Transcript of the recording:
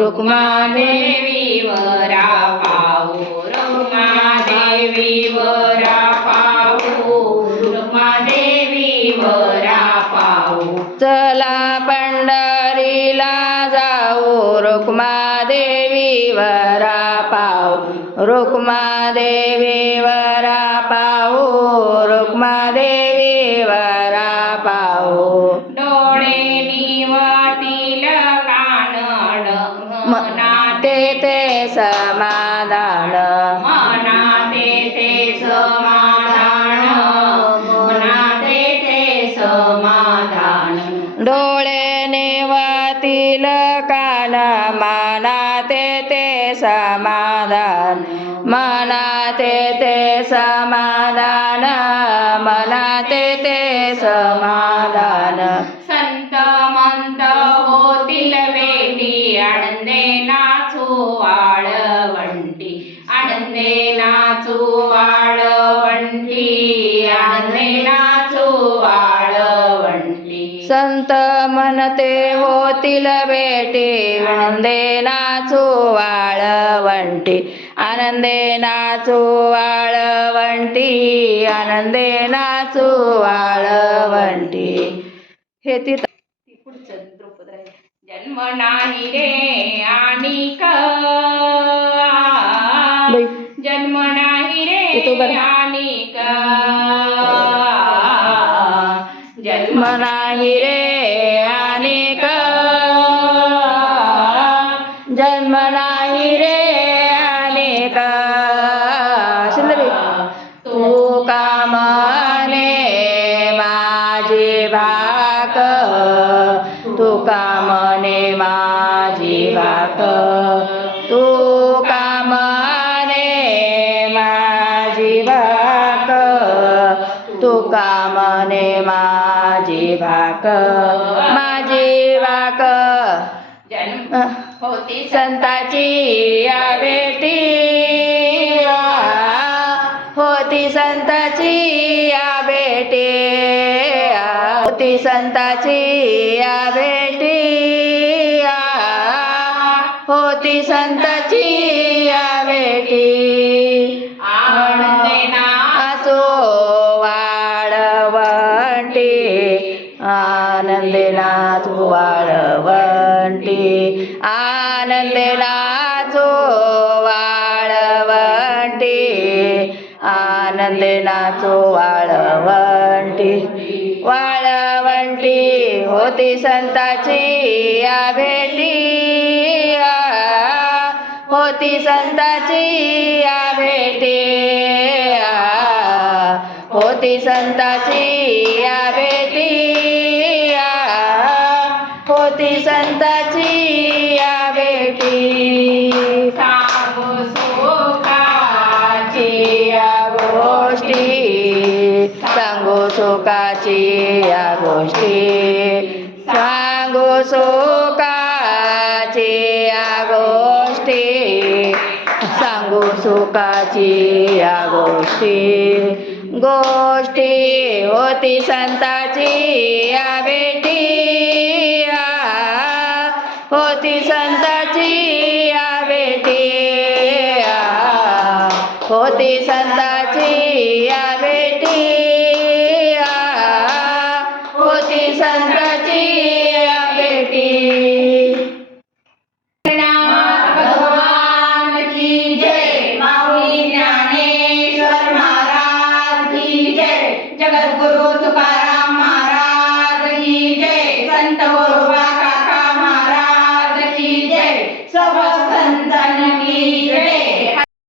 रुक्मादेवी वरा पाहू, रुक्मादेवी वरा पाहू, रुक्मादेवी वरा पाहू. चला पंढरीला जाऊ, रुक्मादेवी वरा पाहू, रुक्मादेवी वरा पाहू, रुक्मादेवी वरा पाहू. डोळे निवतील कानड, मनाते ते समाधान, मनाते ते समाधान, मनाते ते समाधान. डोळे निवतील कान, मनाते ते समाधान, मनाते ते समाधान, मनाते ते समाधान. संत मंत होतील भेटी, आनंदे नाचू वाळवंटी, आनंदे नाचू वाळवंटी, आनंदे नाचू वाळवंटी. संत म्हणते होतील भेटी, आनंदे नाचू वाळवंटी, आनंदे नाचू वाळवंटी, आनंदे नाचू वाळवंटी. हे पुढचं द्रुपद आहे. जन्म नाही रे आणिक, जन्म नाही रे आणिक, जन्म नाही रे आणिक, जन्म नाही रे आणिक. सुंदरी. तू का म्हणे माझी भाक, तू का म्हणे माझी भाक, तू का म्हणे माझी भाक, तू का म्हणे माझी भाक, माझी भाक. होती संताची या भेटी, होती संताची या भेटी, होती संताची या भेटी, होती संताची या भेटी. आनंदे नाचू वाळवंटी, आनंदे नाचू वाळवंटी, आनंदे नाचू वाळवंटी, आनंदे नाचू वाळवंटी, वाळवंटी. होती संताची या भेटी, होती संताची या भेटी, होती संताची या भेटी, होती संताची या भेटी. सांगू सुखाची या गोष्टी, सांगू सुखाची या गोष्टी, सांगू सुखाची या गोष्टी, सांगू सुखाची या गोष्टी. गोष्टी होती संताची या भेटी, होती संताची या भेटी, होती संताची या भेटी, होती संताची या भेटी. भगवान की जय, माऊली ज्ञानेश्वर महाराज की जय, जगद्गुरु तुकाराम